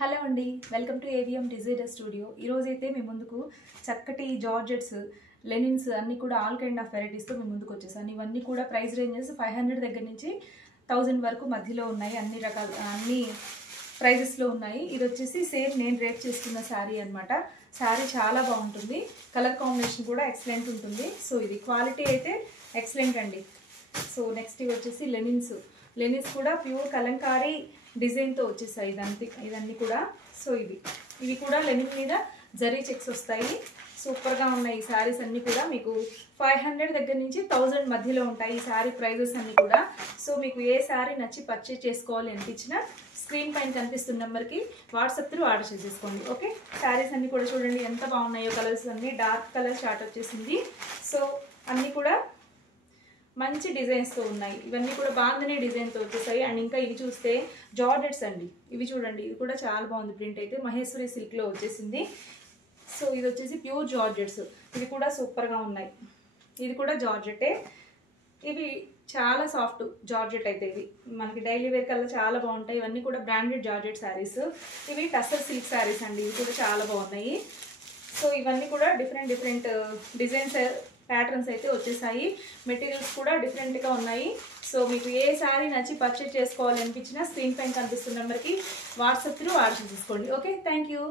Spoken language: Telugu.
హలో అండి, welcome to AVM designer studio. ఈరోజు అయితే మీ ముందుకు చక్కటి జార్జెట్స్, లెనిన్స్ అన్నీ కూడా ఆల్ కైండ్ ఆఫ్ వెరైటీస్తో మీ ముందుకు వచ్చేసాను. ఇవన్నీ కూడా ప్రైస్ రేంజెస్ 500 దగ్గర నుంచి 1000 వరకు మధ్యలో ఉన్నాయి. అన్ని ప్రైజెస్లో ఉన్నాయి. ఇది వచ్చేసి సేమ్ నేను రేట్ చేసుకున్న శారీ అనమాట. శారీ చాలా బాగుంటుంది, కలర్ కాంబినేషన్ కూడా ఎక్సలెంట్ ఉంటుంది. సో ఇది క్వాలిటీ అయితే ఎక్సలెంట్ అండి. సో నెక్స్ట్ ఇవి వచ్చేసి లెనిన్స్ కూడా ప్యూర్ కలంకారీ డిజైన్తో వచ్చేసాయి ఇదన్నీ కూడా. సో ఇవి కూడా లెనిన్ మీద జరీ చెక్స్ వస్తాయి. సూపర్గా ఉన్నాయి ఈ శారీస్ అన్నీ కూడా. మీకు 500 దగ్గర నుంచి 1000 మధ్యలో ఉంటాయి ఈ శారీ ప్రైజెస్ అన్నీ కూడా. సో మీకు ఏ శారీ నచ్చి పర్చేజ్ చేసుకోవాలి అనిపించినా స్క్రీన్ పైన కనిపిస్తున్న నెంబర్కి వాట్సాప్ త్రూ ఆర్డర్ చేసేసుకోండి. ఓకే, శారీస్ అన్నీ కూడా చూడండి ఎంత బాగున్నాయో. కలర్స్ అన్నీ డార్క్ కలర్ షార్ట్ వచ్చేసింది. సో అన్నీ కూడా మంచి డిజైన్స్తో ఉన్నాయి. ఇవన్నీ కూడా బాంధనీ డిజైన్తో వచ్చేసాయి. అండ్ ఇంకా ఇవి చూస్తే జార్జెట్స్ అండి. ఇవి చూడండి, ఇది కూడా చాలా బాగుంది. ప్రింట్ అయితే మహేశ్వరి సిల్క్లో వచ్చేసింది. సో ఇది వచ్చేసి ప్యూర్ జార్జెట్స్. ఇవి కూడా సూపర్గా ఉన్నాయి. ఇది కూడా జార్జెటే. ఇవి చాలా సాఫ్ట్ జార్జెట్ అయితే ఇవి మనకి డైలీ వేర్ కల్లా చాలా బాగుంటాయి. ఇవన్నీ కూడా బ్రాండెడ్ జార్జెట్ శారీస్. ఇవి టస్సర్ సిల్క్ శారీస్ అండి. ఇవి కూడా చాలా బాగున్నాయి. సో ఇవన్నీ కూడా డిఫరెంట్ డిజైన్స్ ప్యాటర్న్స్ అయితే వచ్చేసాయి. మెటీరియల్స్ కూడా డిఫరెంట్గా ఉన్నాయి. సో మీకు ఏ శారీ నచ్చి పర్చేజ్ చేసుకోవాలి అనిపించినా స్క్రీన్ పైన కనిపిస్తున్న నెంబర్కి వాట్సాప్ త్రూ ఆర్డర్ చేసుకోండి. Okay, thank you.